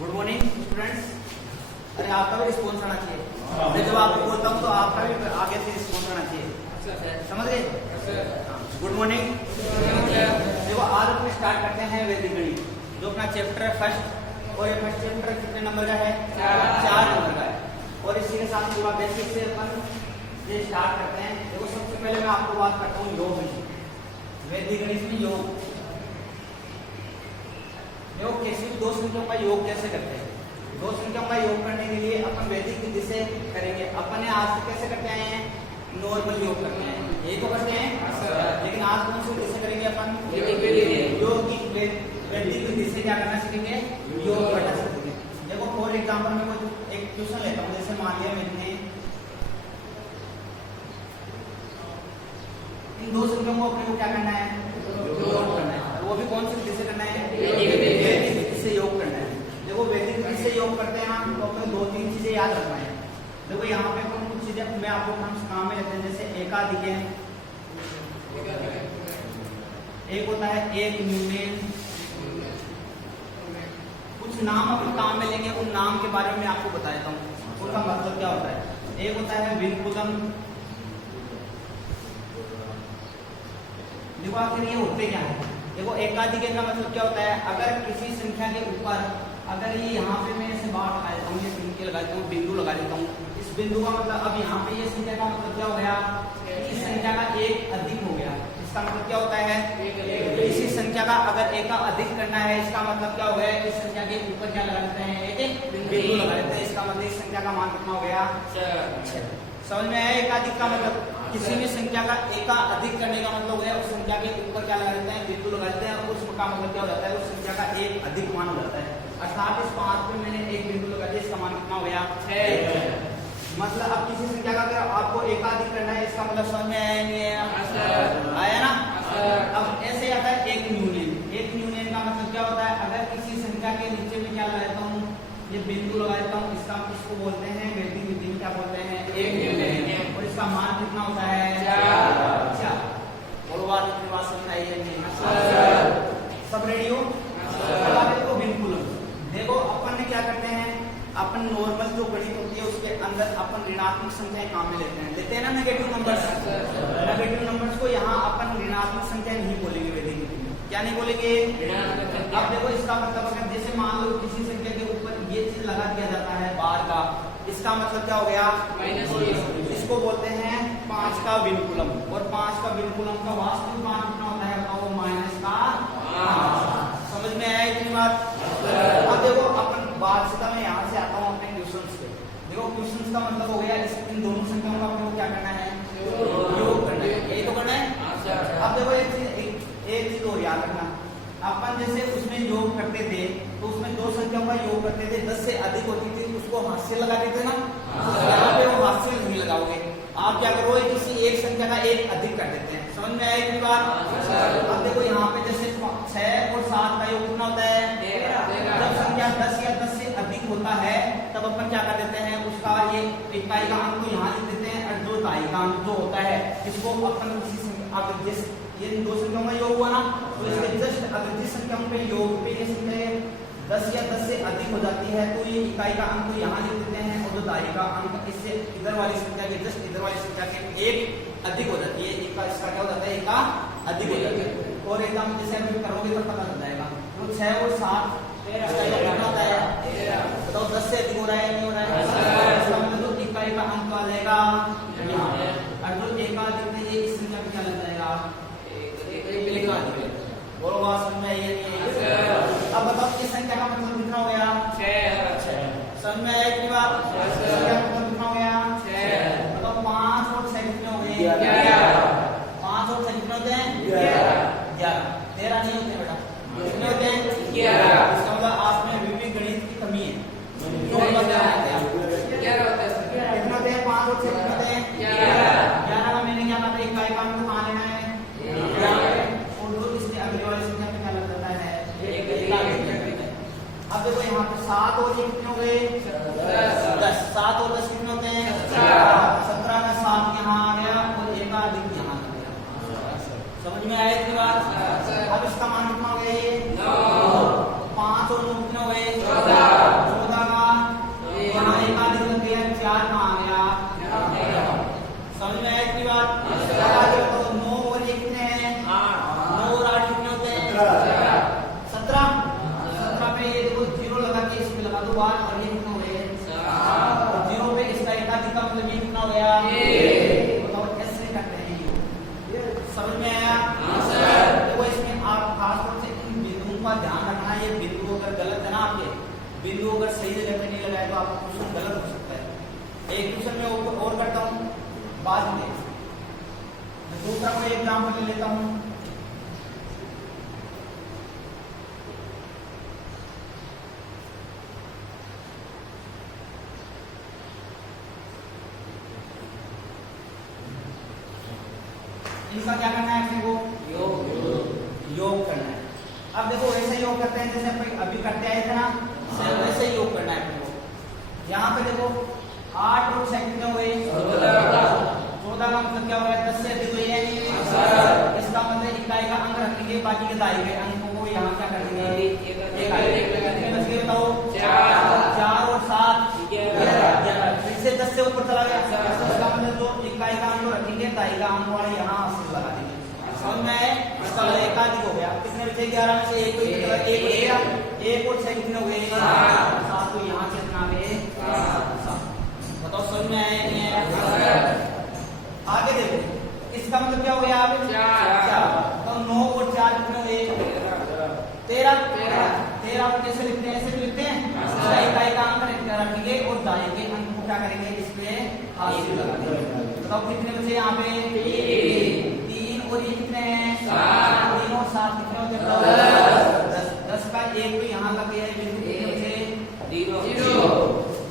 Good morning students. अरे आपका भी रिस्पॉन्स आना चाहिए। मैं जब आपको बोलता हूँ तो आपका भी आगे से रिस्पॉन्स आना चाहिए। समझ गए? Good morning. देखो आज अपन स्टार्ट करते हैं वैदिक गणित, जो अपना चैप्टर है फर्स्ट। और ये फर्स्ट चैप्टर कितने नंबर का है? 4 नंबर का है। और इसी के साथ पूरा बेसिक से अपन ये स्टार्ट करते हैं। देखो सबसे पहले मैं आपको बात करता हूँ योग की। वैदिक गणित में योग, देखो किसी दो संख्याओं का योग कैसे करते हैं। दो संख्याओं का योग करने के लिए अपन वैदिक विधि से करेंगे। अपन आज तक कैसे करते आए हैं? नॉर्मल योग करते हैं, यही तो करते हैं। लेकिन आज कौन सी विधि से करेंगे अपन? योग की वैदिक विधि से क्या करना सीखेंगे? योग करना सीखेंगे। देखो फॉर एग्जाम्पल मैं कोई एक क्वेश्चन लेता हूँ। जैसे मान लिया मैंने इन दो संख्याओं को अपने को क्या करना है? योग करना है। वो भी कौन सी विधि से करना है? वैदिक विधि से योग करना है। देखो वैदिक विधि से योग करते हैं हम तो अपने 2-3 चीजें याद रखना है। देखो यहाँ पे अपन कुछ चीजें मैं आपको काम में लेते हैं। जैसे एकाधिक है, एक होता है एक न्यूमेन। कुछ नाम अपन काम में लेंगे, उन नाम के बारे में आपको बता देता हूँ उनका मतलब क्या होता है। एक होता है विनकुलम। देखो आखिर ये होते क्या है? देखो एकाधिक का मतलब क्या होता है? अगर किसी संख्या के ऊपर अगर ये यहाँ पे मैं इसे बाहर लगा देता हूँ, ये सिंके लगा देता हूँ, बिंदु लगा देता हूँ। इस बिंदु का मतलब अब यहाँ पे ये संख्या का मतलब क्या हो गया? इस संख्या का एक अधिक हो गया। इसका मतलब क्या होता है? इसी संख्या का अगर एक का अधिक करना है, इसका मतलब क्या हो गया? इस संख्या के ऊपर क्या लगा देते हैं? एक बिंदु लगा देते हैं। इसका मतलब इस संख्या का मान कितना हो गया? 6। समझ में आया? एकाधिक का मतलब किसी भी संख्या का एक का अधिक करने का मतलब हो गया उस संख्या के ऊपर क्या लगा देते हैं? बिंदु लगा देते हैं। और उसका मतलब क्या हो जाता है? उस संख्या का एक अधिक मान हो जाता है। अर्थात इस 5 पे मैंने एक बिंदु लगा दिया, इसका मान कितना हो गया? 6। मतलब अब किसी संख्या का अगर आपको एकाधिक करना है, इसका मतलब समझ में आया नहीं आया? आया ना? अब ऐसे आता है एक न्यूनयन। एक न्यूनयन का मतलब क्या होता है? अगर किसी संख्या के नीचे में क्या लगाता हूँ? ये बिंदु लगा देता हूँ। इसको बोलते हैं वैदिक विधि में क्या बोलते हैं? एक न्यूनयन। और इसका मान कितना होता है? 4। बोलो बात, इतनी बात समझ आई है नहीं? सब रेडी हो? देखो विनकुलम। देखो अपन ने क्या करते हैं? अपन नॉर्मल जो गणित होती है उसके अंदर अपन ऋणात्मक संख्याएं काम में लेते हैं ना, नेगेटिव नंबर्स। नेगेटिव नंबर्स को यहाँ अपन ऋणात्मक संख्या नहीं बोलेंगे वैदिक विधि में। क्या नहीं बोलेंगे? अब देखो इसका मतलब अगर जैसे मान लो किसी संख्या के ऊपर ये चीज लगा दिया जाता है बार का, इसका मतलब क्या हो गया? इसको बोलते हैं 5 का विनकुलम। और 5 का विनकुलम का वास्तविक मान कितना होता है? बताओ, -5। समझ में आया इतनी बात? अब देखो अपन बात सीधा मैं यहाँ से आता हूँ अपने क्वेश्चंस पे। देखो क्वेश्चंस का मतलब हो गया इन दोनों संख्याओं का आपको क्या करना है? योग करना है, यही तो करना है। अब देखो एक चीज और याद रखना। अपन जैसे उसमें योग करते थे तो उसमें दो संख्याओं का योग करते थे, 10 से अधिक होती थी उसको हाथ से लगा देते ना। यहाँ पे वो हाथ से नहीं लगाओगे, आप क्या करोगे? किसी एक संख्या का एक अधिक कर देते हैं। समझ में आएगी बात? अब देखो यहाँ पे जैसे 6 और 7 का योग कितना होता है? 13। जब संख्या 10 या 10 से अधिक होता है तब अपन क्या कर देते हैं? उसका ये इकाई का अंक को यहाँ लिख देते हैं। और जो इकाई का अंक जो होता है इसको अपन जिस ये दो संख्याओं का योग हुआ ना, तो इसके जस्ट अगर जिस संख्याओं पे योग पे ये संख्या 10 या 10 से अधिक हो जाती है तो ये इकाई का अंक को यहाँ लिख देते हैं। और जो दाई का अंक इससे इधर वाली संख्या के जस्ट इधर वाली संख्या के एक अधिक हो जाती है। इसका क्या हो जाता है? एक का अधिक हो जाता है। और एकदम जैसे अभी करोगे तो पता चल जाएगा। तो 6 और 7 कितना होता है? 13। बताओ 10 से अधिक हो रहा है नहीं हो रहा है? इसका मतलब इकाई का अंक आ जाएगा यहाँ। और जो एकाधिक है ये इस संख्या पे क्या लग जाएगा? बोलो बात समझ में आई है नहीं? अब बताओ इस संख्या का मतलब कितना हो गया? 6। समझ में आया इतनी बात? संख्या का मतलब कितना हो गया? 6। बताओ 5 और 6 कितने हो गए? 11। 5 और 6 कितने होते हैं? 11। 13 नहीं होते बेटा, कितने होते हैं? 11। इसका मतलब आप में विपरीत गणित की कमी है। कितने होते हैं? 5 और 6 कितने होते हैं? 11 का मैंने क्या कहा था? इकाई का अंक कहाँ लेना है? अब देखो यहाँ पे 7 और ये कितने हो गए? 10। 7 और 10 कितने होते हैं? 17 का 7 यहाँ आ गया और एक अधिक यहाँ आ गया। समझ में आया इतनी बात? अब इसका मान कितना हो गया? ये 9। 5 बिंदु अगर सही जगह पे नहीं लगाए तो आपका क्वेश्चन गलत हो सकता है। एक क्वेश्चन में और करता हूँ बाद में। दूसरा कोई एग्जाम्पल ले लेता हूँ। इनका क्या करना है अपने को? योग करना है। अब देखो ऐसे योग करते हैं जैसे अपन अभी करते आए थे ना, वैसे ही योग करना है अपने को। यहाँ पे देखो 8 और 6 कितने हुए? 14 का मतलब क्या हो रहा है? 10 से अधिक हुई है। इसका मतलब इकाई का अंक रखेंगे, बाकी के दाई के अंकों को यहाँ क्या कर देंगे? कितने बच गए बताओ? 4 और 7 फिर से 10 से ऊपर चला गया। इसका मतलब जो इकाई का अंक रखेंगे दाई का अंक वाला यहाँ लगा देंगे। समझ में आए? इसका मतलब एकाधिक हो गया। कितने बचे? 11 में से 1 बच गया। 1 और 6 कितने हो गए? 7। तो यहाँ कितना गए? 7। बताओ समझ में आए? आगे देखो इसका मतलब क्या हो गया? आप 4। तो 9 और 4 कितने हुए? 13 को कैसे लिखते हैं? ऐसे लिखते हैं। इकाई का अंक रखेंगे और दाएं के अंक को क्या करेंगे? इस पे हाशिया लगा देंगे। बताओ कितने बचे यहाँ पे? 3 और ये कितने हैं? 3 और 7 कितने होते हैं? 10 का 1 तो यहाँ लग गया है।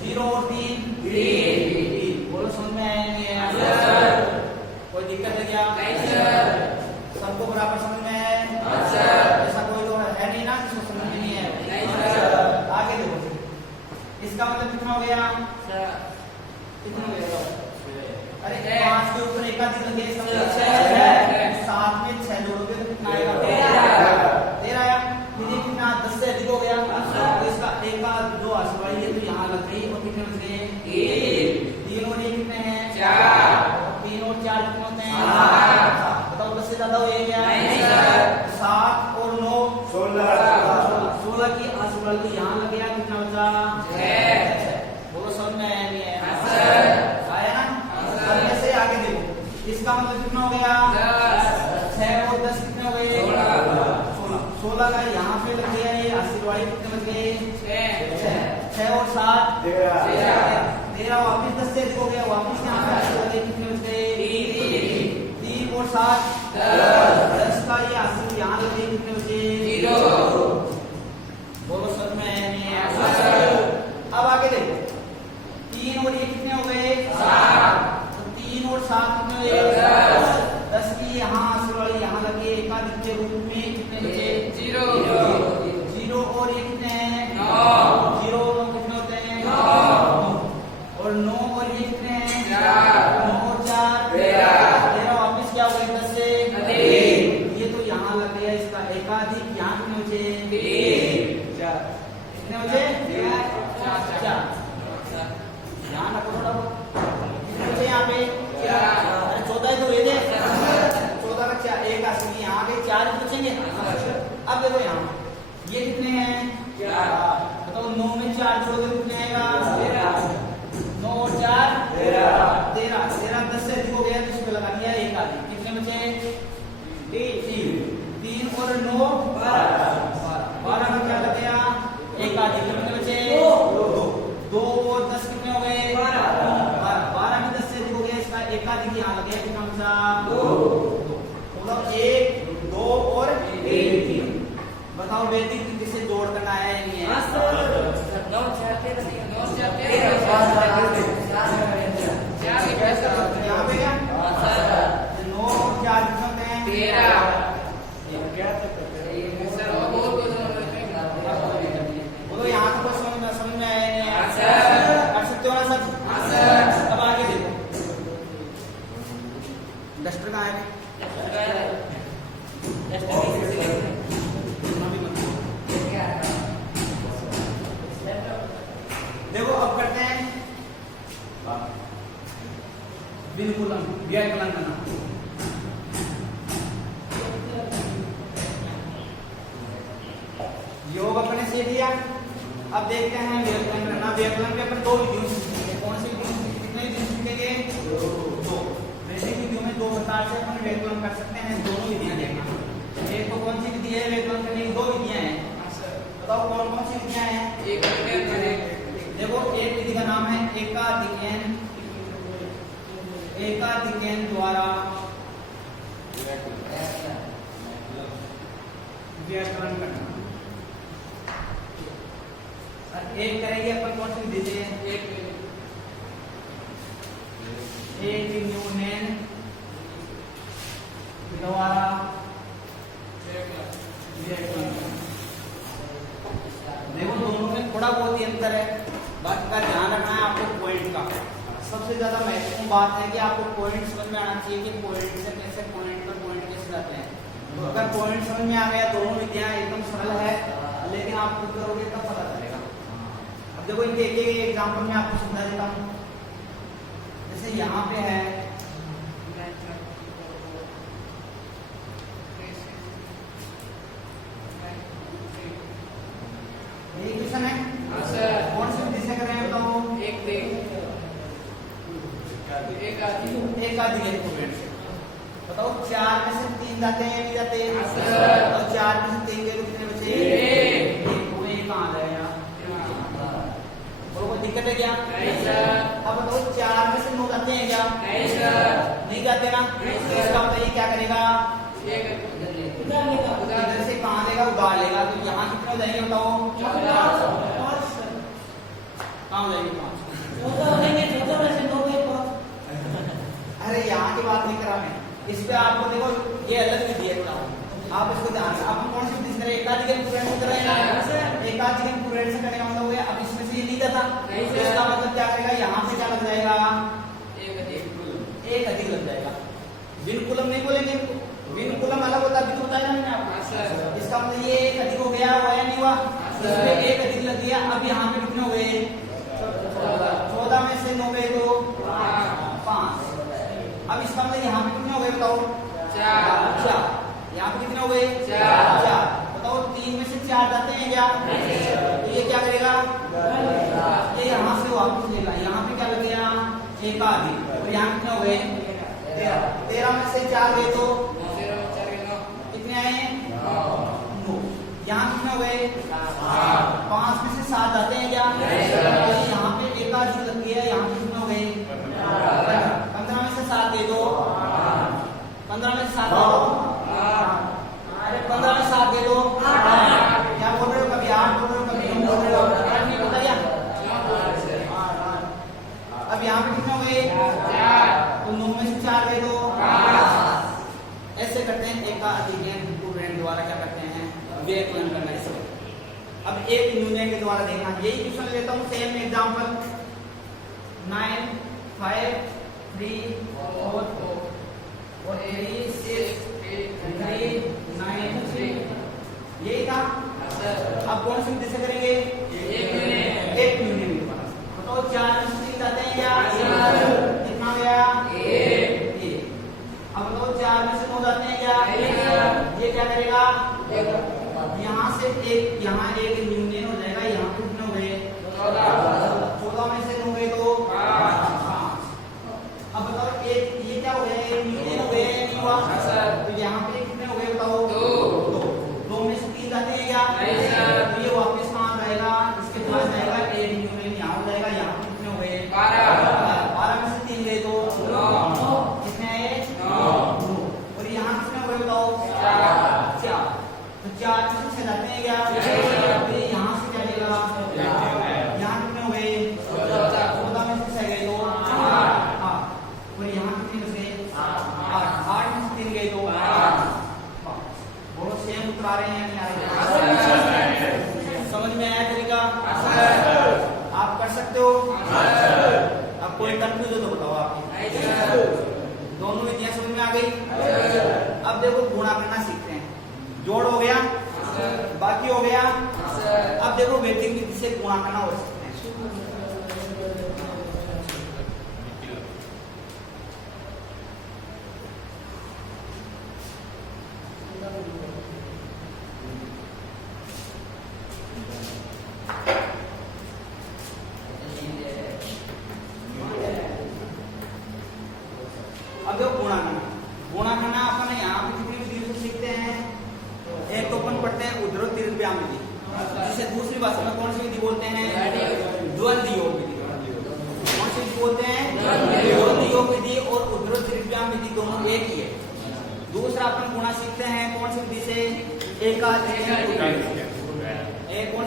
0 और 3 बोलो समझ में आएंगे? कोई दिक्कत है क्या? सबको बराबर समझ में है? ऐसा कोई तो है नहीं ना जिसको समझ में नहीं है? आगे देखो इसका मतलब कितना हो गया? कितना हो गया? अरे 5 के ऊपर एकाधिक लगे, इसका मतलब 6 है। 7 में 6 जोड़ोगे तो कितना आएगा? 13 आया। फिर ये कितना? 10 से अधिक हो गया। तो इसका एक का जो आसवाड़ी है तो यहाँ लग गई। और कितने बच गए? 3 और ये कितने हैं? 4। 3 और 4 कितने होते हैं? 7। बताओ 10 से ज्यादा हो गया? 7 और 9 16 की आसवाड़ी यहाँ लग गया। कितना बचा? 6। बोलो समझ में आया नहीं है? आया ना? ऐसे आगे देखो इसका मतलब कितना हो गया? 6 और 10 कितने हो गए? 16 का यहाँ पे लग गया। ये आशीर्वादी कितने बच गए? 6 और 7 13 वापिस 10 से अधिक हो गया। वापिस यहाँ पे आशीर्वादी कितने बच गए? 3 और 7 10 का ये आशीर्वाद यहाँ लग गए। कितने बचे? 0। बोलो समझ में आया नहीं है? अब आगे देखो 3 और ये कितने हो गए? 7। तो 3 और 7 कितने हुए? 10 की यहाँ आशीर्वादी यहाँ लगे। एकाधिक के रूप में कितने बचे? 0 और ये कितने हैं? 9। 0 और 9 कितने होते हैं? 9। और 9 और ये कितने हैं? 9 और 4 13 वापिस क्या हो गए? 10 से अधिक। ये तो यहाँ लग गया इसका एकाधिक। यहाँ कितने बचे? 4। कितने बचे? 4। यहाँ रखो थोड़ा कितने बचे यहाँ पे? 4। 14 तो हुए थे। 14 का 4 एक आसनी यहाँ पे 4 बचेंगे। अब देखो यहाँ ये कितने हैं? 4। बताओ 9 में 4 जोड़ोगे तो कितने आएगा? 9 और 4 13 10 से अधिक हो गया तो इसमें लगा दिया एक आदमी। कितने बचे? 3 और 9 12 में क्या लग गया? एक आदमी। कितने बचे? 2 और 10 कितने हो गए? 12 में 10 से अधिक हो गया। इसका एकाधिक यहाँ लग गया। कितना बचा? 2। मतलब 1 2 और 3। बताओ वैदिक किसे जोड़ करना है? नहीं है? यहाँ पे क्या 9 और 4 कितने होते हैं? 13। बोलो यहाँ तो समझ में आया? कर सकते हो ना सब? अब आगे देखो डस्टर कहाँ है? देखो अब करते हैं बिल्कुल व्याकलन करना। योग अपने से दिया। अब देखते हैं व्याकरण करना। व्याकरण के अपन 2 विधियों सीखेंगे। कौन सी कितने विधि सीखेंगे? 2। बेसिक विधियों में 2 प्रकार से अपन व्याकरण कर सकते हैं। दोनों विधियां देखना। एक तो कौन सी विधि है व्याकरण करने की? 2 विधियां हैं। बताओ कौन कौन सी विधियां हैं? व्याकरण करना। और एक करेंगे अपन कौन सी विधि से? एक यूनियन द्वारा देखो दोनों में थोड़ा बहुत ही अंतर है, बाकी का ध्यान रखना है आपको पॉइंट का। सबसे ज्यादा महत्वपूर्ण बात है कि आपको पॉइंट समझ में आना चाहिए कि पॉइंट से कैसे पॉइंट पर पॉइंट कैसे जाते हैं। तो अगर पॉइंट समझ में आ गया, दोनों विधियां एकदम सरल है, लेकिन आप खुद करोगे तब पता चलेगा। अब देखो इनके एक एक एग्जांपल में आपको समझा देता हूँ। जैसे यहाँ पे है ये क्वेश्चन है, कौन सी विधि से कर रहे हैं बताओ? एक आधी पॉइंट से बताओ। 4 में से 3 जाते हैं या नहीं जाते? और 4 में से 3 गए तो कितने बचे? एक कहाँ जाएगा? कोई दिक्कत है क्या? अब बताओ 4 में से 9 जाते हैं क्या? नहीं जाते ना? इसका मतलब ये क्या करेगा? इधर से कहाँ लेगा? उधार लेगा। तो यहाँ कितने हो जाएंगे बताओ? 5 कहाँ हो जाएंगे? 5 अरे यहाँ की बात नहीं करा मैं, इस पे आपको देखो ये अलग विधि है, आप इसको ध्यान से। अपन कौन सी विधि से एकाधिगम पूर्ण से कर रहे हैं? एकाधिगम पूर्ण से करने का मतलब हुआ अब इसमें से ये नहीं जाता, इसका मतलब क्या करेगा? यहाँ पे क्या लग जाएगा? एक अधिक लग जाएगा। विनकुलम नहीं बोलेंगे, विनकुलम अलग होता है, अभी तो बताया ना मैंने आपको। इसका मतलब ये एक अधिक हो गया, हुआ या नहीं हुआ? इसमें एक अधिक लग गया। अब यहाँ पे कितने हो गए? 14 में से 9 गए तो 5। अब इसका मतलब यहाँ पे कितने हो गए बताओ? 4। यहाँ पे कितने हो गए? 4। बताओ 3 में से 4 जाते हैं क्या? तो ये क्या करेगा? ये यहाँ से वापस लेगा। यहाँ पे क्या लग गया? एक आधी। और यहाँ कितने हो गए? 13 में से 4 गए तो कितने आए? 9। यहाँ कितने हो गए? 5 में से 7 जाते हैं क्या? यहाँ पे एक आधी लग गया। यहाँ पे कितने हो गए? 15 में से 7 दे दो। 15 में से 7 दे दो। अरे 15 में 7 दे दो। क्या बोल रहे हो? कभी 8 बोल रहे हो, कभी 9 बोल रहे हो, नहीं बताइए। अब यहाँ पे कितने हो गए? 4। तो 9 में से 4 दे दो। ऐसे करते हैं। एकाधिगम पूर्ण द्वारा क्या करते हैं? व्यवकलन करना। इसे अब एक यूनियन के द्वारा देखना। यही क्वेश्चन लेता हूँ, सेम एग्जांपल। 9 5 3 4 और 3 6 3 9 3 यही था। अब कौन सी विधि से करेंगे? एक यूनियन के द्वारा। बताओ 4 में से 3 जाते हैं क्या? कितना गया? 1। अब बताओ 4 में से 9 जाते हैं क्या? ये क्या करेगा? यहाँ से एक, यहाँ एक यूनियन हो जाएगा। यहाँ पे कितने हो गए? 14 में से 9 गए तो 5। अब बताओ एक ये क्या हो गया? एक यूनियन हो गया या नहीं हुआ? तो यहाँ पे कितने हो गए बताओ? 2 में से 3 जाते हैं क्या? तो ये वापस कहाँ जाएगा? इसके पास जाएगा। एक यूनियन यहाँ हो जाएगा। यहाँ पे कितने हो गए? 12 में से 3 गए तो 9। कितने आए? 9। और यहाँ कितने हो गए बताओ? 4। तो 4 में से जाते हैं क्या? तो ये यहाँ से क्या लेगा? यहाँ कितने हो गए? 14 में से 6 गए तो 8। और यहाँ कितने बचे? 8 में से 3 गए तो 5। बोलो सेम उत्तर आ रहे हैं या नहीं आ रहे? समझ में आया तरीका? आप कर सकते हो। अब कोई कंफ्यूज हो तो बताओ। आपकी दोनों विधियां समझ में आ गई। अब देखो गुणा करना सीखते हैं। जोड़ हो गया, बाकी हो गया। अब देखो वेटिंग विधि से गुणा करना हो सकते हैं। अब देखो गुणा करना अपन यहाँ पे कितनी विधि से सीखते हैं? एक तो अपन पढ़ते हैं उद्धृत दीर्घव्याम विधि, जिसे दूसरी भाषा में कौन सी विधि बोलते हैं? द्वंद्व योग विधि। कौन सी विधि बोलते हैं? द्वंद्व योग विधि और उद्धृत दीर्घव्याम विधि दोनों एक ही है। दूसरा अपन गुणा सीखते हैं कौन सी विधि से? एक कौन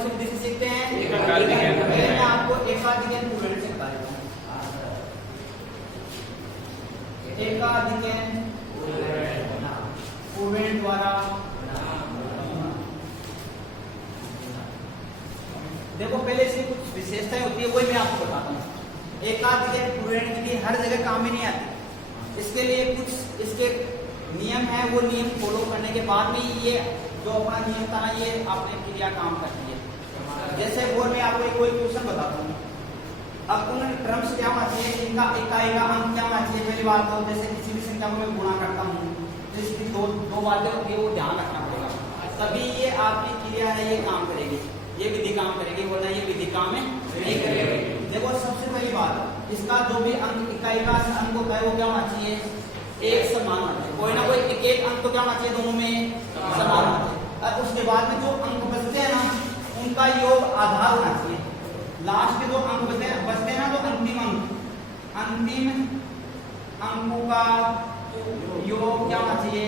सी विधि से सीखते हैं? मैं आपको एकाधिकन पूर्ण से बता देता हूँ। एकाधिकन पूर्ण द्वारा देखो पहले इसकी कुछ विशेषताएं होती है, वही मैं आपको बताता हूँ। एकाधिकन पूर्ण विधि हर जगह काम में नहीं आती, इसके लिए कुछ इसके नियम है, वो नियम फॉलो करने के बाद में ये जो अपना नियम था ना, ये अपने क्रिया काम करती है। जैसे वो मैं आपको कोई क्वेश्चन बताता हूँ। अब उन टर्म्स क्या होना चाहिए, इनका इकाई का अंक क्या होना चाहिए। पहली बात तो जैसे किसी भी संख्या को मैं गुणा करता हूँ तो इसकी दो बातें होती है, वो ध्यान रखना पड़ेगा, तभी ये आपकी क्रिया है ये काम करेगी, ये विधि काम करेगी, वरना ये विधि काम नहीं करेगी। देखो सबसे पहली बात, इसका जो भी अंक इकाई का अंक होता है वो क्या होना चाहिए, एक समान होना चाहिए। कोई ना कोई एक अंक तो क्या होना चाहिए, दोनों में समान होना चाहिए। और उसके बाद में जो अंक बचते हैं ना, उनका योग आधार होना चाहिए। लास्ट के जो अंक बचते हैं ना, जो अंतिम अंकों का योग क्या होना चाहिए,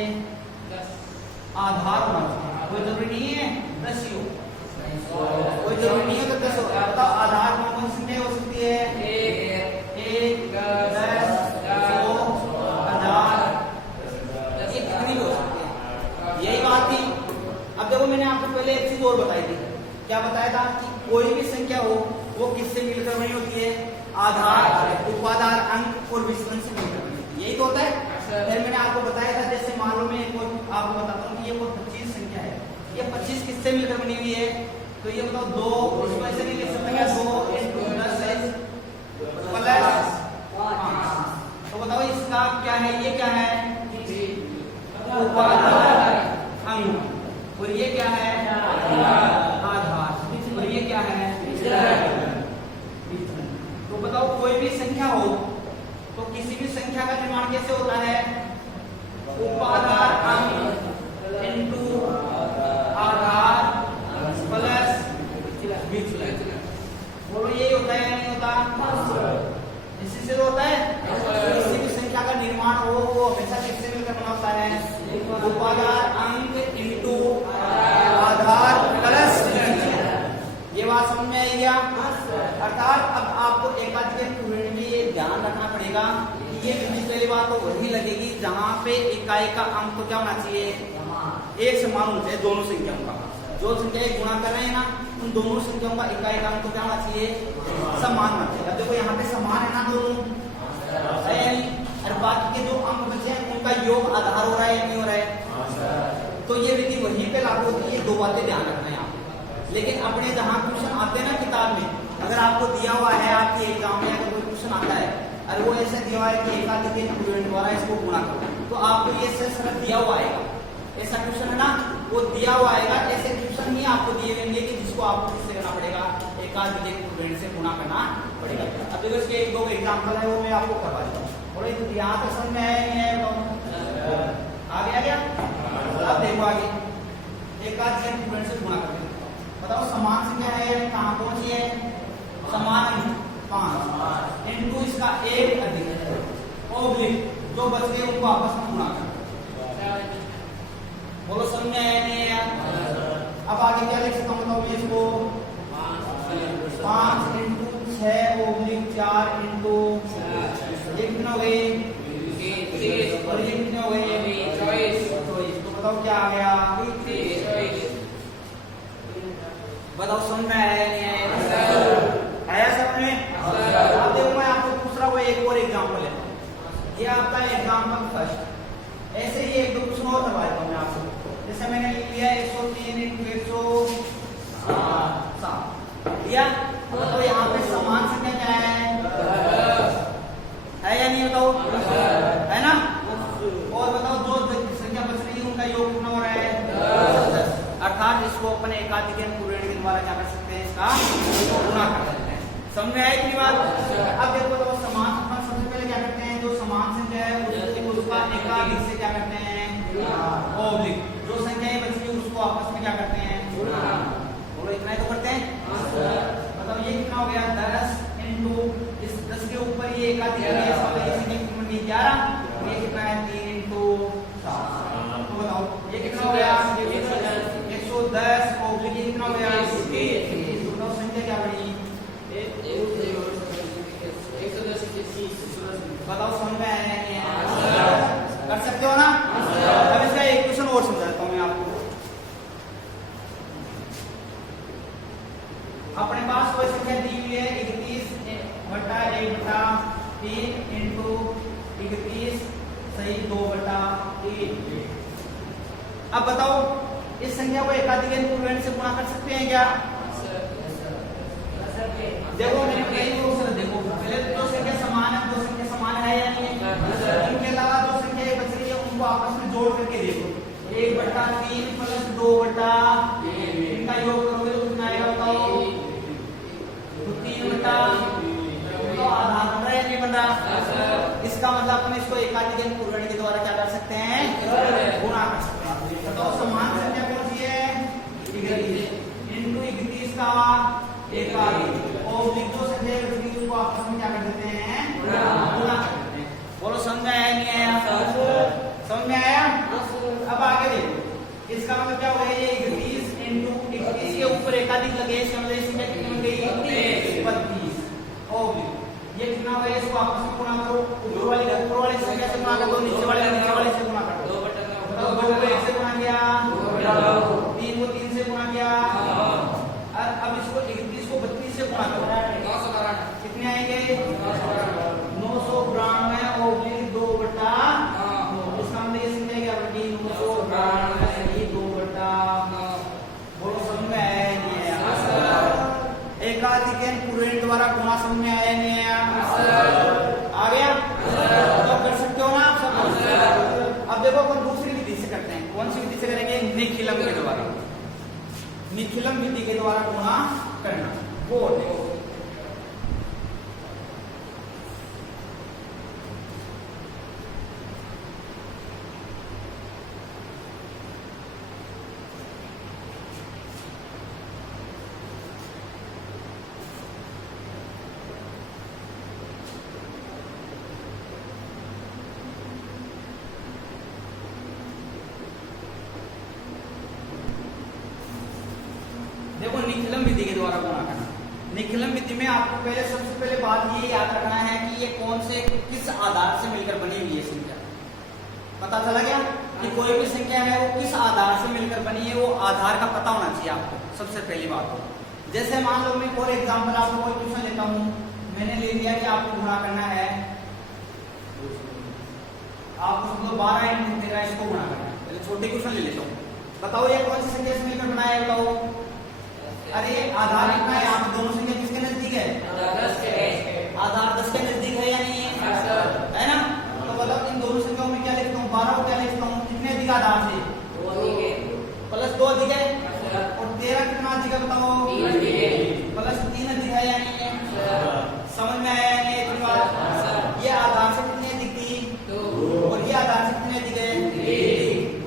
आधार होना चाहिए। कोई जरूरी नहीं है 10 योग, कोई जरूरी नहीं है कि 10 हो। बताओ आधार कौन कौन सी हो सकती है, 1 10 100 1000, ये कितनी हो सकती है, यही बात थी। अब देखो मैंने आपको पहले एक चीज और बताई थी, क्या बताया था कि कोई भी संख्या हो वो किससे मिलकर बनी होती है, आधार, उपाधार, अंक और विचलन से मिलकर बनी होती है, यही तो होता है। फिर मैंने आपको बताया था, जैसे मान लो मैं आपको बताता हूँ कि ये वो 25 संख्या है, ये 25 किससे मिलकर बनी हुई है, तो ये बताओ 2, इसको ऐसे नहीं लिख सकते क्या, 2 × 10 प्लस 5। तो बताओ इसका क्या है, ये क्या है, उपाधार अंक, और ये क्या है, आधार, और ये क्या है, तो बताओ कोई भी संख्या हो तो किसी भी संख्या का निर्माण कैसे होता है, उपाधार अंक इनटू आधार प्लस विचलन। बोलो यही होता है या नहीं होता, इसी से होता है। किसी भी संख्या का निर्माण हो वो हमेशा किससे मिलकर बना होता है, उपाधार अंक इनटू आधार प्लस विचलन। ये बात समझ में आई क्या? अर्थात अब आपको एकाधिकन पूर्ण में ये ध्यान रखना पड़ेगा कि ये विधि पहली बात तो वही लगेगी जहां पे इकाई का अंक तो क्या होना चाहिए, एक समान होना चाहिए दोनों संख्याओं का। जो संख्याएं गुणा कर रहे हैं ना, उन दोनों संख्याओं का इकाई का अंक तो क्या होना चाहिए, समान होना चाहिए। अब देखो यहाँ पे समान है ना दोनों, और बाकी के जो अंक बचे हैं उनका योग आधार हो रहा है या नहीं हो रहा है, तो ये विधि वहीं पे लागू होती है। दो बातें ध्यान रखना है यहाँ पे। लेकिन अपने जहाँ क्वेश्चन आते हैं ना किताब में, अगर आपको दिया हुआ है आपकी एग्जाम में अगर कोई क्वेश्चन आता है और वो ऐसे दिया हुआ है कि एकाधिकन पूर्ण द्वारा इसको गुणा करो, तो आपको ये सरल दिया हुआ आएगा, ऐसा क्वेश्चन है ना, वो दिया हुआ आएगा। ऐसे क्वेश्चन नहीं आपको दिए रहेंगे कि जिसको आपको किससे करना पड़ेगा, एकाधिकन पूर्ण से गुणा करना पड़ेगा। अब देखो इसके 1-2 एग्जाम्पल है, वो मैं आपको करवा देता हूँ। और यहाँ तक समझ में आया नहीं है, आगे आ गया। अब देखो आगे एकाधिकन पूर्ण से गुणा करते हैं। बताओ समान संख्या है, कहाँ कौन सी है, समान 5 इनटू इसका 1 अधिक ओब्लिक जो बच गए उनको आपस में गुणा कर। बोलो समझ में आया नहीं आया? अब आगे क्या लिख सकता हूँ, बताओ इसको 5 इनटू 6 ओब्लिक 4 इनटू ये कितना हो गए, और ये कितने हो गए, 24। तो बताओ क्या आ गया, बताओ समझ में आया नहीं आया समझ में? अब देखो मैं आपको दूसरा वो एक और एग्जांपल है, ये आपका एग्जांपल फर्स्ट। ऐसे ही 1-2 क्वेश्चन और करवा देता हूँ मैं आपसे। जैसे मैंने लिख लिया 103 × 107 लिया, तो यहाँ पे समान संख्या क्या है या नहीं, बताओ है ना। और बताओ जो संख्या बच रही है उनका योग कितना हो रहा है, 10। अर्थात इसको अपन एकाधिकन पूर्ण के द्वारा क्या कर सकते हैं, इसका गुणा कर सकते हैं। समझ में आई इतनी बात? अब देखो तो समान अपन सबसे पहले क्या करते हैं, जो समान संख्या है उसका एकाधिक से क्या करते हैं, ओब्लिक जो संख्याएं बची है उसको आपस में क्या करते हैं, बोलो इतना ही तो करते हैं। बताओ ये कितना हो गया, 10 इनटू इस 10 के ऊपर ये एकाधिक है, इसका ये संख्या कितनी 11, ये कितना है 3 इनटू 7। तो बताओ ये कितना हो गया, 10 ओब्लिक कितना हो गया 30। बताओ संख्या क्या बनी? बताओ समझ में आया नहीं है? कर सकते हो ना? अब इसका एक क्वेश्चन और समझाता हूं मैं आपको। अपने पास कोई संख्या दी हुई है 31/1/3 इंटू 31 सही 2/3। अब बताओ इस संख्या को एकाधिक पूर्णांक से गुणा कर सकते हैं क्या? देखो मैंने कही देखो पहले दो संख्या समान है, दो संख्या समान है या नहीं है? इनके अलावा दो संख्या बच रही है उनको आपस में जोड़ करके देखो 1/3 प्लस 2/3 इनका योग करोगे तो कितना आएगा बताओ? 3/3। तो आधार बन रहा है या नहीं बन रहा? इसका मतलब अपन इसको एकाधिक पूर्णांक के द्वारा क्या कर सकते हैं? गुणा कर सकते हैं। तो समान संख्या कौन सी है? 31 इंटू 31 का एकाधिक ओब्लिक दो संख्या को आपस में क्या कर देते हैं? गुणा कर देते हैं। बोलो समझ में आया नहीं आया? समझ में आया? अब आगे देखो इसका मतलब क्या हो गया? ये 31 इंटू 31 के ऊपर एकाधिक लगे इसका मतलब इसकी क्या कितनी बन गई? 32 ओब्लिक ये कितना हो गया? इसको आपस में गुणा करो। ऊपर वाली संख्या से गुणा कर दो, नीचे वाले से गुणा कर दो। 2 को 1 से गुणा किया, 3 को 3 से गुणा किया। अब इसको 31 को 32 से गुणा करो, कितने आएंगे? 992 ओब्लिक 2/9। इसका मतलब ये संख्या क्या बनी? 992 2/9। बोलो समझ में आया नहीं आया? एकाधिक पूर्णांक द्वारा गुणा समझ में आया नहीं आया? आ गया? तो कर सकते हो ना आप सब? अब देखो अपन दूसरी विधि से करते हैं। कौन सी विधि से करेंगे? निखिलम के द्वारा। निखिलम विधि के द्वारा गुणा करना वो देखो। देखो निखिलम विधि के द्वारा गुणा करना। निखिलम विधि में आपको पहले सबसे पहले बात ये याद रखना है कि ये कौन से किस आधार से मिलकर बनी हुई है संख्या। पता चला गया कि कोई भी संख्या है वो किस आधार से मिलकर बनी है, वो आधार का पता होना चाहिए आपको सबसे पहली बात। जैसे मान लो मैं फॉर एग्जाम्पल आपको कोई क्वेश्चन लेता हूँ, मैंने ले लिया कि आपको गुणा करना है, आपको 12 इंटू 13 इसको गुणा करना है। पहले छोटे क्वेश्चन ले लेता हूँ। बताओ ये कौन सी संख्या से मिलकर बनाया है? बताओ। अरे आधार कितना है? आप दोनों संख्या किसके नजदीक है? आधार 10 के नजदीक है या नहीं है ना? तो बताओ इन दोनों संख्याओं में क्या लिखता हूँ? 12 को क्या लिखता हूँ? कितने अधिक आधार से? प्लस 2 अधिक है। और 13 कितना अधिक है बताओ? प्लस 3 अधिक है या नहीं है? समझ में आया नहीं इतनी बात? ये आधार से कितनी अधिक थी और ये आधार से कितनी अधिक है?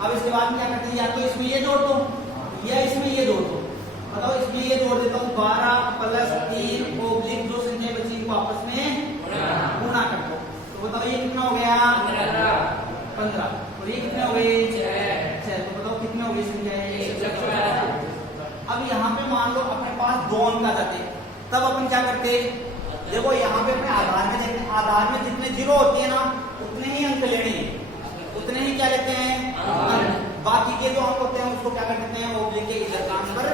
अब इसके बाद क्या करते हैं? या तो इसमें ये जोड़ दो या इसमें ये जोड़ दो। बताओ इसमें ये जोड़ देता हूँ 12 प्लस 3 ओब्लिक जो संख्या बची इनको आपस में गुणा कर दो। तो बताओ ये कितना हो गया? 15। और ये कितने हो गए? 6। तो बताओ कितने हो गए संख्या? अब यहाँ पे मान लो अपने पास 2 अंक आ जाते, तब अपन क्या करते? देखो यहाँ पे अपने आधार में देखते हैं, आधार में जितने 0 होते हैं ना उतने ही अंक लेने हैं, उतने ही क्या लेते हैं? बाकी के जो अंक होते हैं उसको क्या कर देते हैं? ओब्लिक के इधर ट्रांसफर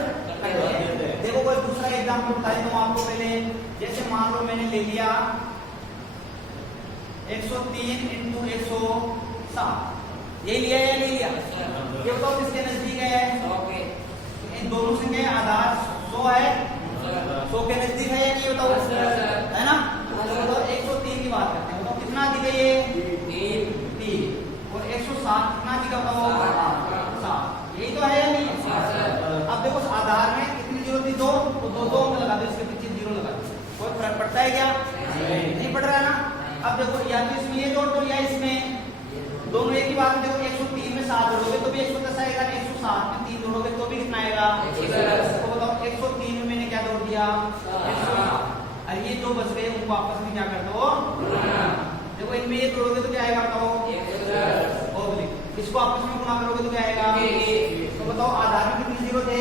कर देते हैं। देखो कोई दूसरा एग्जाम्पल बता देता हूँ आपको पहले। जैसे मान लो मैंने ले लिया 103 इंटू 107, यही लिया या नहीं लिया? ये बताओ किसके नजदीक है? इन दोनों संख्या आधार 100 है, 100 के नजदीक है या नहीं? बताओ है ना? तो 103 की बात करते हैं। बताओ कितना अधिक है? ये 3। और 107 कितना अधिक है? बताओ 7। यही तो है या नहीं? अब देखो आधार में कितनी 0 थी? 2। तो 2 अंक लगा दो, इसके पीछे 0 लगा दो। कोई फर्क पड़ता है क्या? नहीं पड़ रहा है ना? अब देखो या तो इसमें ये जोड़ दो या इसमें, दोनों एक ही बात। देखो 103 में 7 जोड़ोगे तो भी 110 आएगा, 107 में 3 जोड़ोगे तो भी कितना आएगा? तो बताओ 103 में मैंने क्या जोड़ दिया? 107। और ये जो बच गए उनको आपस में क्या कर दो? देखो इनमें ये जोड़ोगे तो क्या आएगा? बताओ ओब्लिक। इसको आपस में गुणा करोगे तो क्या आएगा? तो बताओ आधार में कितने 0 थे?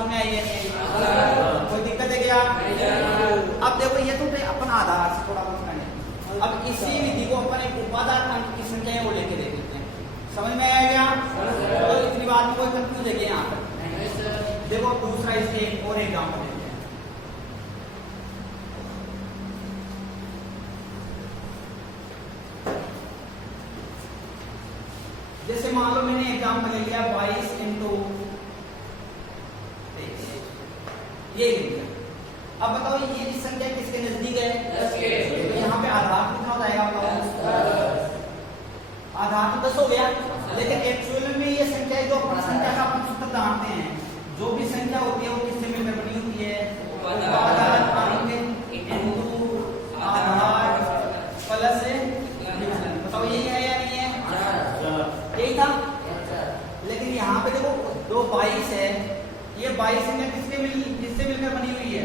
समझ में आई है? कोई दिक्कत है क्या? अब देखो ये तो अपन आधार से थोड़ा बहुत करें। अब इसी विधि को अपन एक उपादान अंक की संख्या है वो लेके देख लेते हैं। समझ में आया क्या? तो इतनी बात में कोई कंफ्यूज है क्या यहाँ पर? देखो दूसरा इसके एक और एग्जाम्पल लेते हैं। जैसे मान लो मैंने एग्जाम्पल ले लिया 22 इंटू 23, ये ले लिया। अब बताओ ये संख्या किसके नजदीक है? 10 के। तो यहाँ पे आधार कितना हो जाएगा? आधार तो 10 हो गया, लेकिन एक्चुअल में ये संख्या जो अपन संख्या का अपन सूत्र जानते हैं, जो भी संख्या होती है वो किससे मिलकर बनी होती है? उपादान अंक इनटू आधार प्लस विचलन। बताओ यही है या नहीं है? यही था। लेकिन यहाँ पे देखो जो 22 है, ये 22 संख्या किससे मिलकर बनी हुई है?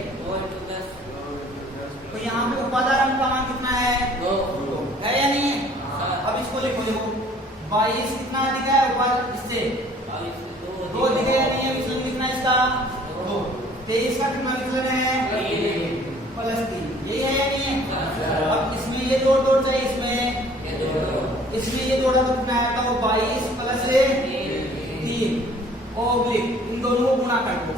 तो यहाँ पे उपादान अंक का मान कितना है? 2 है या नहीं है? अब इसको लिखो, देखो 22 कितना दिखा है ऊपर, इससे 2 दिखा या नहीं है? विचलन कितना है इसका? 2। 23 का कितना विचलन है? +3। यही है या नहीं है? अब इसमें ये जोड़ चाहिए, इसमें ये जोड़ा तो कितना आया था? वो 22 + 3 ओब्लिक इन दोनों को गुणा कर दो।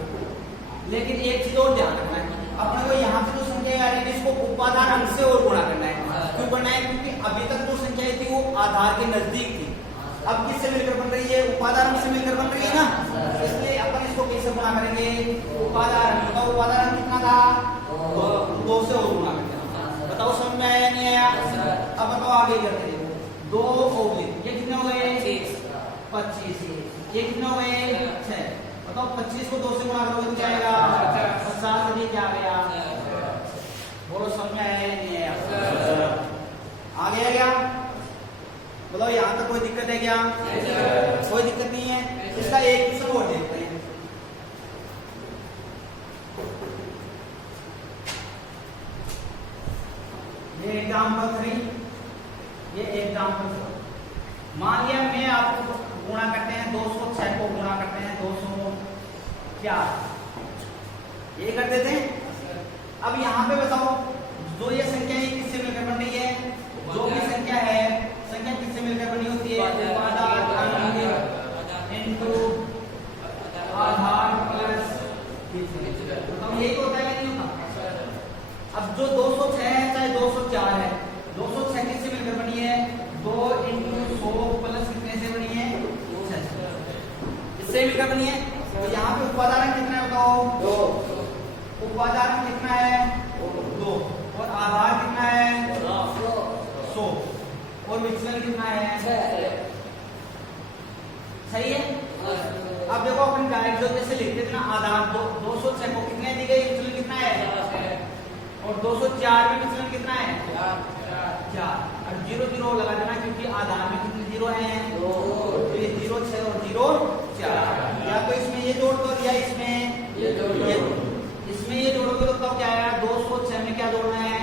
लेकिन एक चीज और ध्यान रखना है, अपने को यहाँ से जो संख्या आ रही है इसको उपादान अंक से और गुणा करना है। क्यों करना है? क्योंकि अभी तक जो संख्या थी वो आधार के नजदीक थी, अब किससे मिलकर बन रही है? उपादान अंक से मिलकर बन रही है ना, इसलिए अपन इसको किससे गुणा करेंगे? उपादान। बताओ उपादान कितना था? 2 से और गुणा करेंगे। बताओ समझ में आया या नहीं आया? अब बताओ आगे करते हैं। 2 ओब्लिक ये कितने हो गए? 25। ये कितने हो गए? 6। बताओ 25 को 2 से गुणा करोगे तो क्या आएगा? 50। ये क्या आ गया? बोलो समझ में आया या नहीं आया? आ गया क्या? बोलो यहाँ तक कोई दिक्कत है क्या? कोई दिक्कत नहीं है। इसका एक क्वेश्चन और देखते हैं। ये एग्जाम्पल 3, ये एग्जाम्पल 4। मान लिया मैं आपको गुणा करते हैं 206 को गुणा करते हैं 204, ये करते थे। अब यहाँ पे बताओ जो ये संख्या है किससे मिलकर बन रही है? जो भी संख्या है, संख्या किससे मिलकर बनी होती है? उपादान अंक इनटू आधार प्लस विचलन। तो यही तो होता है या नहीं होता? अब जो 206 है चाहे 204 है, 206 किससे मिलकर बनी है? 2 × 100 प्लस कितने से बनी है? 6 इससे मिलकर बनी है। तो यहाँ पे उपादान कितना है बताओ? 2। उपादान कितना है? 2। और आधार कितना है? 100। और विचलन कितना है? सही है। अब देखो अपन डायरेक्ट जो जैसे लिखते थे ना, आधार 206 को कितने दी गई, विचलन कितना है? और 204 में विचलन कितना है? 4। और 0 0 लगा देना, क्योंकि आधार में कितने 0 हैं? 2। तो ये 0 6 और 0 4। या तो इसमें ये जोड़ दो या इसमें ये जोड़। इसमें ये जोड़ोगे तो तब क्या आएगा? 206 में क्या जोड़ना है?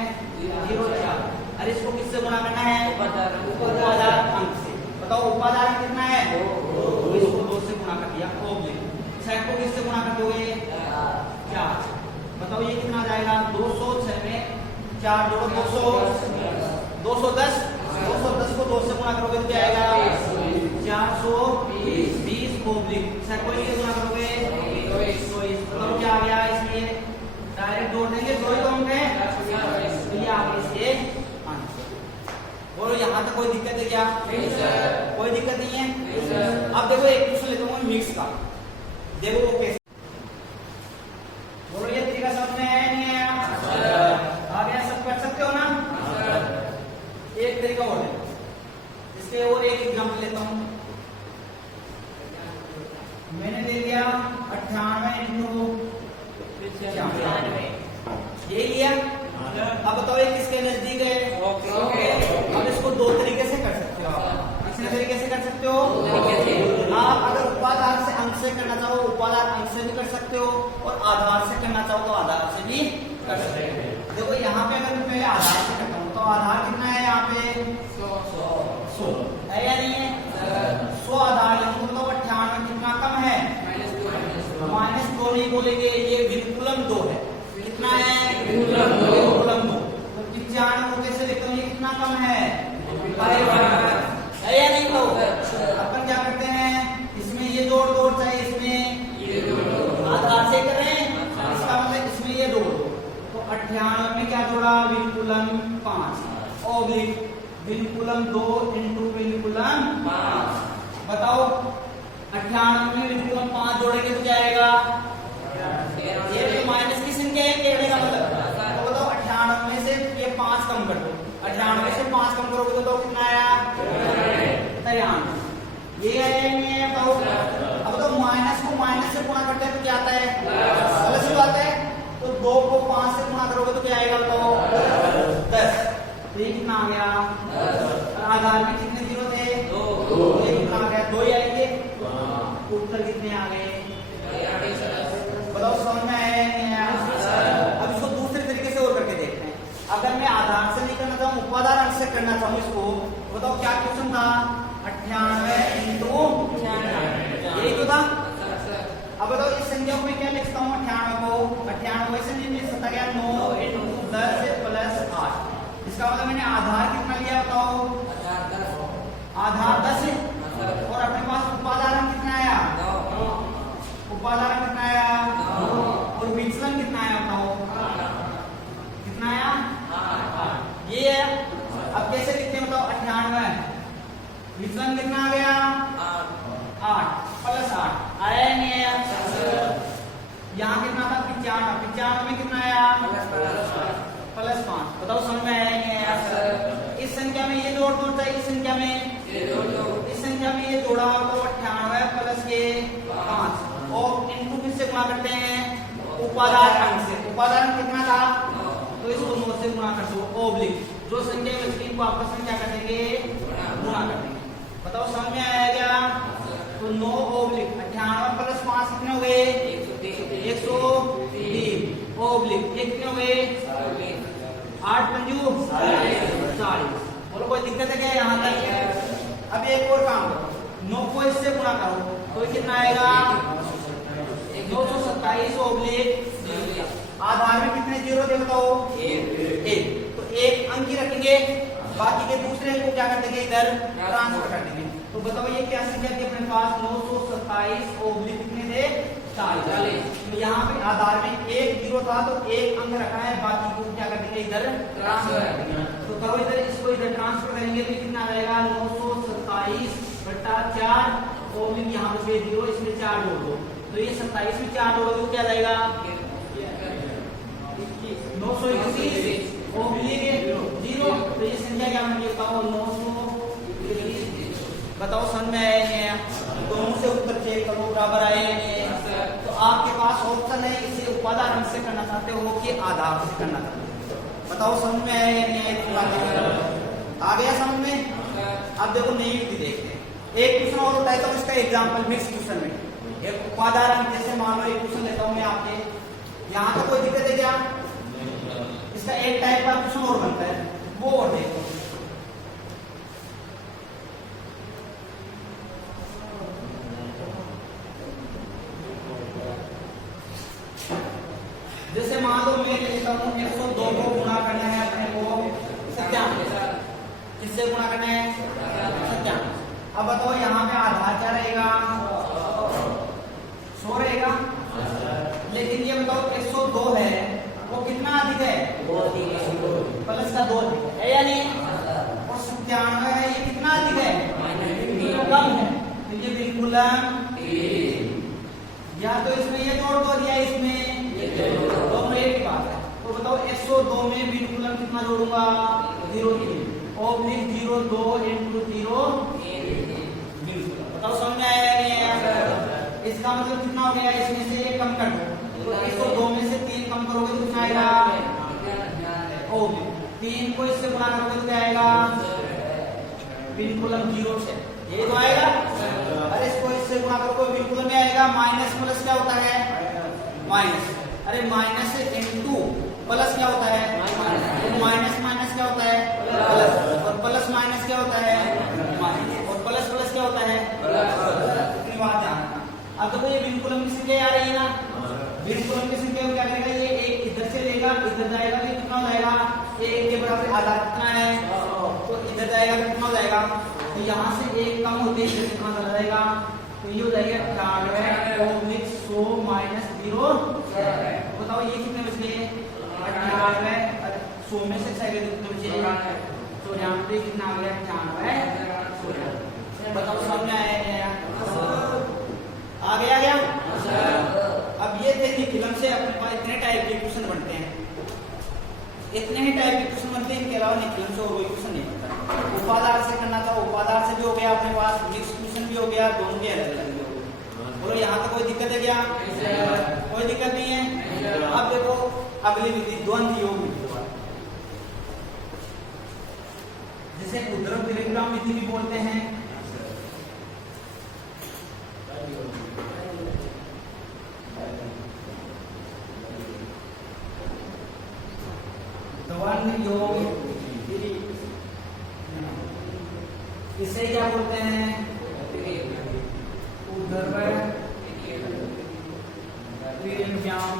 0 4। और इसको किससे गुणा करना है? उपादान अंक से। बताओ उपादान कितना है? 2। इसको 2 से गुणा कर दिया। ओब्लिक 6 को किससे गुणा कर दोगे? 4। बताओ ये कितना आ जाएगा? 206 में 4 जोड़ो 210। 210 को 2 से गुणा करोगे तो क्या आएगा? 420 ओब्लिक 6 को इससे गुणा करोगे 120। बताओ क्या आ गया? इसमें डायरेक्ट जोड़ देंगे, 2 ही तो अंक है, तो ये आ गया इसके आंसर। बोलो यहाँ तक कोई दिक्कत है क्या? कोई दिक्कत नहीं है। अब देखो एक क्वेश्चन लेता हूँ मिक्स का, देखो वो कैसे। बोलो ये तरीका समझ में आया नहीं आया? आ गया? सब कर सकते हो ना? एक तरीका और है, इसके और एक एग्जाम्पल लेता हूँ। मैंने ले लिया 98 × 96, यही लिया। अब बताओ ये किसके नजदीक है? अब इसको 2 तरीके से कर सकते हो। कितने तरीके से कर सकते हो? आप अगर उपादान से अंक से करना चाहो उपादान अंक से भी कर सकते हो, और आधार से करना चाहो तो आधार से भी कर सकते हो। देखो यहाँ पे अगर मैं पहले आधार से करता हूँ तो आधार कितना है यहाँ पे? 100 है या नहीं है? 100 आधार है तो 98 कितना कम है? -2 नहीं बोलेंगे ये विनकुलम 2 है। कितना है? विनकुलम 2। तो 95 को कैसे लिखता हूँ? ये कितना कम है? है या नहीं? तो अपन क्या करते हैं, इसमें ये जोड़ चाहिए, इसमें आधार से करें, इसका मतलब इसमें ये जोड़। तो 98 में क्या जोड़ा? Vinculum 5 oblique vinculum 2 into vinculum 5। बताओ 98 में विनकुलम 5 जोड़ेंगे तो क्या आएगा? ये तो माइनस की संख्या है, कहने का मतलब। तो बताओ 98 में से ये 5 कम कर दो। 98 में से 5 कम करोगे तो कितना आया? 93। ये आएंगे। बताओ अब तो माइनस को माइनस से गुणा करते हैं तो क्या आता है? प्लस ही आता है। तो 2 को 5 से गुणा करोगे तो क्या आएगा? बताओ 10। तो ये कितना आ गया? आधार में कितने जीरो थे? 2। ये कितना आ गया? 2 ही आएंगे। उत्तर कितने आ गए? बताओ समझ में आया? अब इसको दूसरे तरीके से और करके देखते हैं। अगर मैं आधार से नहीं करना चाहूँ, उपादान अंश से करना चाहूँ इसको, बताओ क्या क्वेश्चन था? 98 इंटू यही तो था। अब बताओ इस संख्या को मैं क्या लिखता हूँ? 98 से नहीं लिख सकता क्या? 9 इंटू 10 प्लस 8। इसका मतलब मैंने आधार कितना लिया? बताओ आधार 10 है और अपने पास उपादान कितना आया? उपादान कितना आया? और विचलन कितना आया? बताओ कितना आया? ये है। अब कैसे लिखते हैं? बताओ 98 विचलन कितना आ गया? 8 प्लस 8 आया नहीं आया? यहाँ कितना था? 95 में कितना आया? प्लस 5। बताओ समझ में आया नहीं आया? इस संख्या में ये जोड़ चाहिए, इस संख्या में ये जोड़ा तो 98 प्लस के 5 और इनको किससे गुणा करते हैं? उपादान अंक से। उपादान कितना था? तो इसको 9 से गुणा कर दो ओब्लिक। जो संख्या बचती है आपस में क्या कर देंगे? गुणा कर देंगे। बताओ समझ में आया क्या? तो 9 ओब्लिक 98 प्लस 5 कितने हो गए? 103 ओब्लिक ये कितने हो गए? 8 पंजू 40। बोलो कोई दिक्कत है क्या यहाँ तक? अब एक और काम करो, 9 को इससे गुणा करो तो कितना आएगा? 227 ओब्लिक आधार में कितने जीरो दे? बताओ 1। तो एक अंक ही रखेंगे, बाकी के दूसरे को क्या कर देंगे? इधर ट्रांसफर कर देंगे। तो बताओ ये क्या संख्या थी अपने पास? 927 ओब्लिक कितने थे? 40। तो यहाँ पे आधार में 1 जीरो था तो एक अंक रखा है, बाकी को क्या कर देंगे? इधर ट्रांसफर कर देंगे। तो करो इधर, इसको इधर ट्रांसफर करेंगे तो कितना आ जाएगा? 927/4 ओब्लिक यहाँ पे 0, इसमें 4 जोड़ दो तो ये 27 में 4 जोड़ोगे तो क्या जाएगा? 921 ओब्लिक 0। तो ये संख्या क्या बन गई? बताओ 921। बताओ समझ में आया नहीं आया? दोनों से उत्तर चेक करो बराबर आए या नहीं? तो आपके पास ऑप्शन है, इसे उपादान अंश से करना चाहते हो कि आधार से करना चाहते हो? बताओ समझ में आया या नहीं आया? आ गया समझ में? अब देखो नई युक्ति देखते हैं। एक क्वेश्चन और उठाए तो इसका एग्जाम्पल मिक्स क्वेश्चन में एक उपादान अंश, जैसे मान लो एक क्वेश्चन लेता हूँ मैं आपके, यहाँ तो कोई दिक्कत है क्या? इसका एक टाइप का क्वेश्चन और बनता है, वो और देखो। जैसे मान लो मैं लिखता हूँ 102 को गुणा करना है अपने को 97। किससे गुणा करना है? 97। अब बताओ यहाँ पे आधार क्या रहेगा? 100 रहेगा। लेकिन ये बताओ 102 है वो कितना अधिक है? प्लस का 2 है या नहीं? और 97 है ये कितना अधिक है? कम है। तो ये बिल्कुल या तो इसमें ये जोड़ दो दिया, इसमें दोनों एक ही बात है। तो बताओ 102 में बिल्कुल कितना जोड़ूंगा? 0 ओब्लिक 02 इंटू 0 बिल्कुल। बताओ समझ में आया नहीं आया? इसका मतलब कितना हो गया? इसमें से एक कम कर दो तो 102 में से 3 कम करोगे तो कितना आएगा? ओब्लिक 3 को इससे गुणा करोगे तो क्या आएगा? बिल्कुल 0 से ये तो आएगा। अरे इसको इससे गुणा करोगे बिल्कुल में आएगा। माइनस प्लस क्या होता है? माइनस। अरे माइनस इंटू प्लस क्या होता है? माइनस माइनस क्या होता है? प्लस। और प्लस माइनस क्या होता है? माइनस। और प्लस प्लस क्या होता है? इतनी बात ध्यान रखना। अब देखो ये बिल्कुल हम किसी के आ रही है ना, बिन कॉलम की संख्या को क्या करेगा, ये एक इधर से लेगा, इधर जाएगा तो कितना हो जाएगा, एक के बराबर आधा कितना है, तो इधर जाएगा तो कितना हो जाएगा, तो यहाँ से एक कम होते ही इधर कितना चला जाएगा, तो ये हो जाएगा 98/100 माइनस 0। बताओ ये कितने बच गए, 98, 100 में से 6 कितने बचे, तो यहाँ पे कितना आ गया, 95। बताओ समझ में आया, आ गया। अब ये थे निखिलम से अपने पास इतने टाइप के क्वेश्चन बनते हैं, इतने ही टाइप के क्वेश्चन बनते हैं, इनके अलावा निखिलम से और कोई क्वेश्चन नहीं बनता। उपादान से करना था, उपादान से भी हो गया अपने पास, मिक्स क्वेश्चन भी हो गया, दोनों भी अलग अलग हो गए। बोलो यहाँ तक कोई दिक्कत है क्या, कोई दिक्कत नहीं है। अब देखो अगली विधि द्वंद्व योग विधि, जिसे उद्धरण त्रिविक्रम विधि भी बोलते हैं। द्वंद्व योग इसे क्या बोलते हैं, उद्धरण त्रिविक्रम।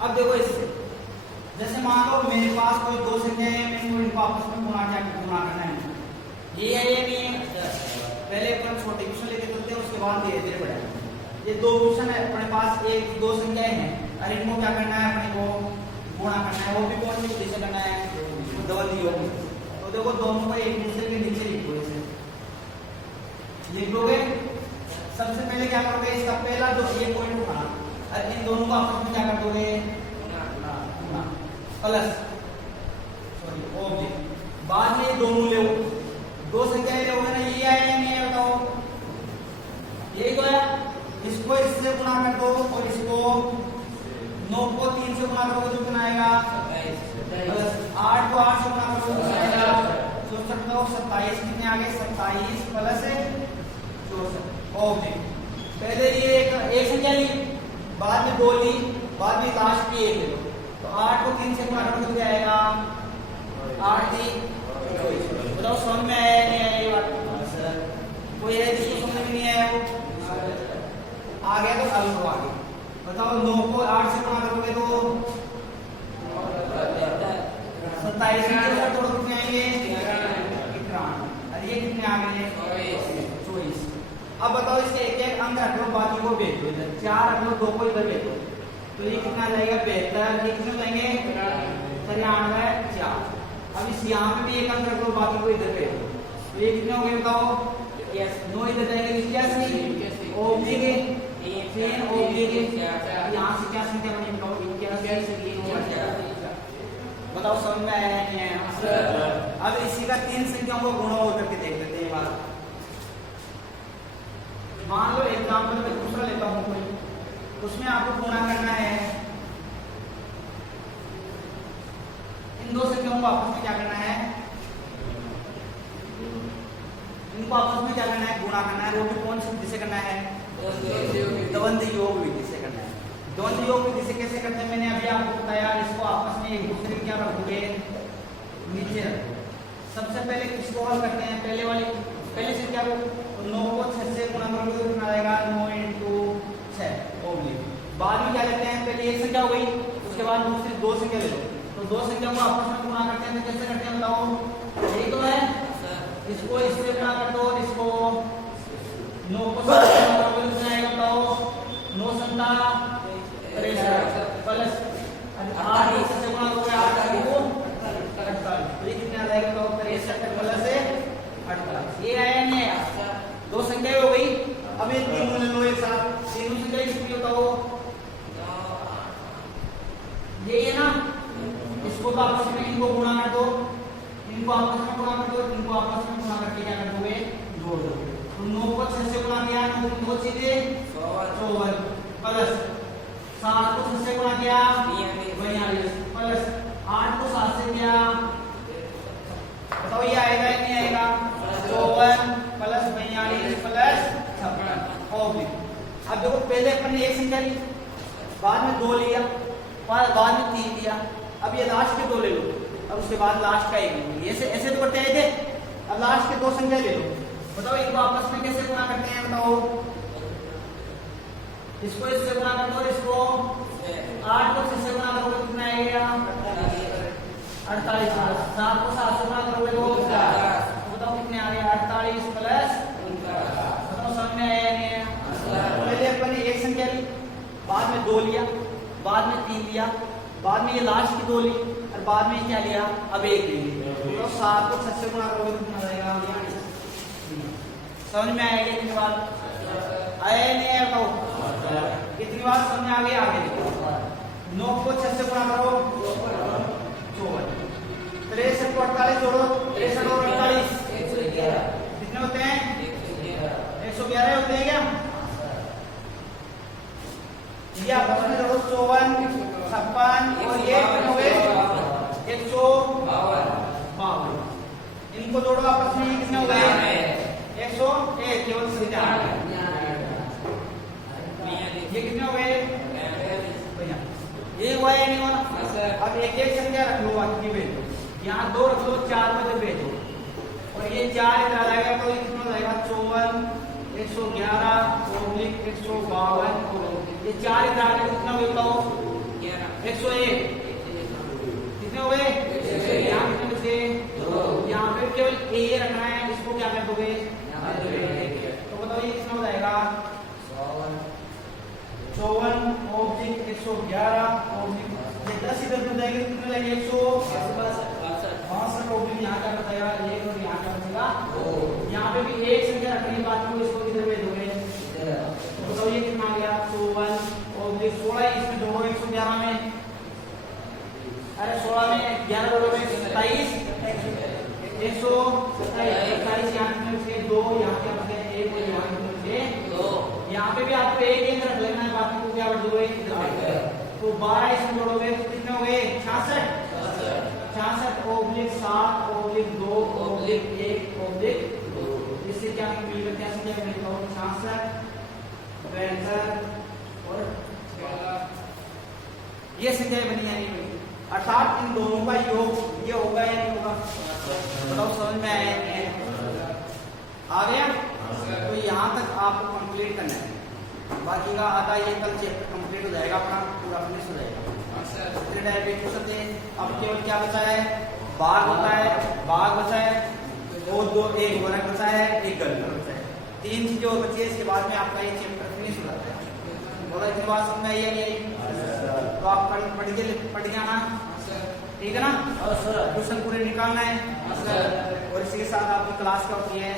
अब देखो इससे, जैसे मान लो मेरे पास कोई दो संख्याएं हैं, मेरे को इनको आपस में गुणा करना है, ये है ये नहीं है। पहले अपन छोटे क्वेश्चन लेके चलते हैं, उसके बाद धीरे धीरे बढ़ाएंगे। ये दो क्वेश्चन है अपने पास, एक दो संख्याएं हैं और इनको क्या करना है, अपने को गुणा करना है। वो भी कौन सी विधि से करना है, द्वंद्व योग। तो देखो दोनों को एक दूसरे के नीचे लिखो, इसे लिख लोगे। सबसे पहले क्या करोगे, इसका पहला जो ये पॉइंट उठाना और इन दोनों को आपस में क्या कर दोगे, प्लस सॉरी ऑब्जेक्ट। बाद में दोनों ले, दो संख्याएं लोगे ना, ये आया या नहीं आया बताओ, यही तो है। इसको इससे गुणा कर दो और इसको 9 को 3 से गुणा करोगे तो कितना आएगा, 8 को 8 से गुणा करोगे तो कितना आएगा, 27 कितने आ गए, 27 प्लस 64 ऑब्जेक्ट। पहले ये एक संख्या ली, बाद में 2 ली, बाद में लास्ट की 1 ले लो, तो 8 को 3 से गुणा करोगे तो क्या आएगा, 8 3 24। बताओ समझ में आया नहीं आया ये बात, कोई है जिसको समझ में नहीं आया, वो आ गया तो अभी तो आ गया। बताओ 9 को 8 से गुणा करोगे तो 27 कितने आएंगे, 91। और ये कितने आ गए, 24। अब बताओ इसके एक एक अंक रख लो, बाकी को भेज दो इधर, 4 रख लो, 2 को इधर भेज दो, तो ये कितना जाएगा, 72। ये कितने जाएंगे, 93 4। अब इस यहाँ पे भी एक अंक रख लो, बाकी को इधर भेज दो, तो ये कितने हो गए बताओ, 9 इधर जाएंगे, 81 ओब्लिक 3 ओब्लिक, यहाँ से क्या संख्या बनी बताओ, 81। बताओ समझ में आया नहीं आया। अब इसी का 3 संख्याओं को गुणा करके देख लेते हैं बात। मान लो एग्जाम्पल में दूसरा लेता हूं कोई, उसमें आपको गुणा करना है, इन दो संख्याओं को आपस में क्या करना है, इनको आपस में क्या करना है, गुणा करना है। वो भी कौन सी विधि से करना है, द्वंद्व योग विधि से करना है। द्वंद्व योग विधि से कैसे करते हैं, मैंने अभी आपको बताया। इसको आपस में एक दूसरे क्या रखोगे, नीचे रखो। सबसे पहले किसको हल करते हैं, पहले संख्या को 9 को 6 से गुणा करोगे तो कितना आएगा, 9 × 6 ओब्लिक। बाद में क्या लेते हैं, पहले एक संख्या हो गई, उसके बाद दूसरी 2 संख्या ले लो, तो 2 संख्या को आपस में गुणा करते हैं। तो कैसे करते हैं बताओ, यही तो है, इसको इससे गुणा कर दो, इसको 9 को 7 से गुणा करोगे तो कितना आएगा बताओ, 9 × 7 प्लस 8 से गुणा करोगे 8 को 48, तो ये कितना आएगा बताओ, 63 प्लस 48। ये आया नहीं आया, 2 संख्या हो गई। अब ये तीनों ले लो एक साथ, तीनों संख्या कितनी बताओ, ये है ना, इसको तो आपस में इनको गुणा कर दो, इनको आपस में गुणा कर दो, इनको आपस में गुणा करके क्या कर दोगे, जोड़ दो। तो 9 को 6 से गुणा किया, 9 को सीधे 54 प्लस 7 को 6 से गुणा किया 42 प्लस 8 को 7 से किया, बताओ ये आएगा या नहीं आएगा, 54 प्लस 42 प्लस 56 ओब्लिक। अब देखो पहले अपन ने एक संख्या ली, बाद में 2 लिया, बाद में 3 लिया, अब ये लास्ट के 2 ले लो, अब उसके बाद लास्ट का 1 ले लो। ऐसे ऐसे तो करते आए थे। अब लास्ट के 2 संख्या ले लो, बताओ इनको आपस में कैसे गुणा करते हैं, बताओ। इसको इससे गुणा कर दो, इसको 8 को 6 से गुणा करोगे तो कितना आएगा 48। 7 को 7 से गुणा करोगे तो बताओ कितने आ गए 48 प्लस 49। बताओ समझ में आया नहीं आया? पहले अपन ने एक संख्या ली, बाद में 2 लिया, बाद में 3 लिया, बाद में ये लास्ट की 2 ली और बाद में क्या लिया अब 1 ले लिया। तो 7 को 6 से गुणा करोगे तो कितना आएगा? समझ में आएगा कितनी बार आया नहीं आया? बताओ कितनी बार समझ में आ गई? आगे देखो 9 को 6 से गुणा करो 54, 63 को 48 जोड़ो 63 और 48 कितने होते हैं? 111 होते हैं क्या? ये आपस में जोड़ो 54, 56 और ये कितने हो गए 152। इनको जोड़ो आपस में, कितने हो गए 101। केवल संख्या ये कितने हो गए? ये हुआ या नहीं हुआ? अब एक एक संख्या रख लो, बाकी की भेज दो। यहाँ 2 रख लो, 4 में से भेजो और ये 4 इधर आ जाएगा तो ये कितना हो जाएगा 54, 111, 152। ये 4 इधर आ गए कितना होता हो 101। कितने हो गए? यहाँ कितने बचे? यहाँ पे केवल ए रखना है, इसको क्या कर दोगे? तो बताओ ये कितना हो जाएगा 54 ऑब्जेक्ट 111 ऑब्जेक्ट 10 इधर मिल जाएंगे, कितने लगेंगे 162 ऑब्जेक्ट। यहाँ क्या बताएगा 1 और यहाँ क्या बचेगा 2। यहाँ पे भी एक संख्या रखनी, बाकी को इसको किधर भेज दोगे? तो बताओ ये कितना आ गया 54 ऑब्जेक्ट 16। इसमें जोड़ो 111 में, अरे 16 में 11 जोड़ोगे 27, 127 यहाँ कितने बचे 2, यहाँ क्या बचे 1 और यहाँ कितने बचे 2। यहाँ पे भी आपको एक रख लेना है, बाकी को क्या बढ़ दोगे? तो 12 इसमें जोड़ोगे तो कितने हो गए 66 ऑब्जेक्ट 7 ऑब्जेक्ट 2 ऑब्जेक्ट 1 ऑब्जेक्ट 2। इससे क्या मिलेगा? क्या संख्या मिलेगा 66, 62 और ये संख्या बनी है नहीं? अर्थात इन दोनों का योग ये होगा या नहीं होगा? बताओ समझ में आया नहीं है? आ गया? तो यहाँ तक आपको कंप्लीट करना है, बाकी का आधा ये कल चैप्टर कंप्लीट हो जाएगा, अपना पूरा फिनिश हो जाएगा। इतने डायरेक्ट सकते हैं। अब केवल क्या बचा है? बाघ होता है, बाघ बचा है, एक वर्ग बचा है, एक गण बचा है। 3 चीजें और बची है, इसके बाद में आपका ये चैप्टर फिनिश हो जाता है। बोला इतनी बात समझ में आई है? तो आप कल पढ़ जाना, ठीक है ना? क्वेश्चन पूरे निकालना है और इसी के साथ आपकी क्लास क्या होती है?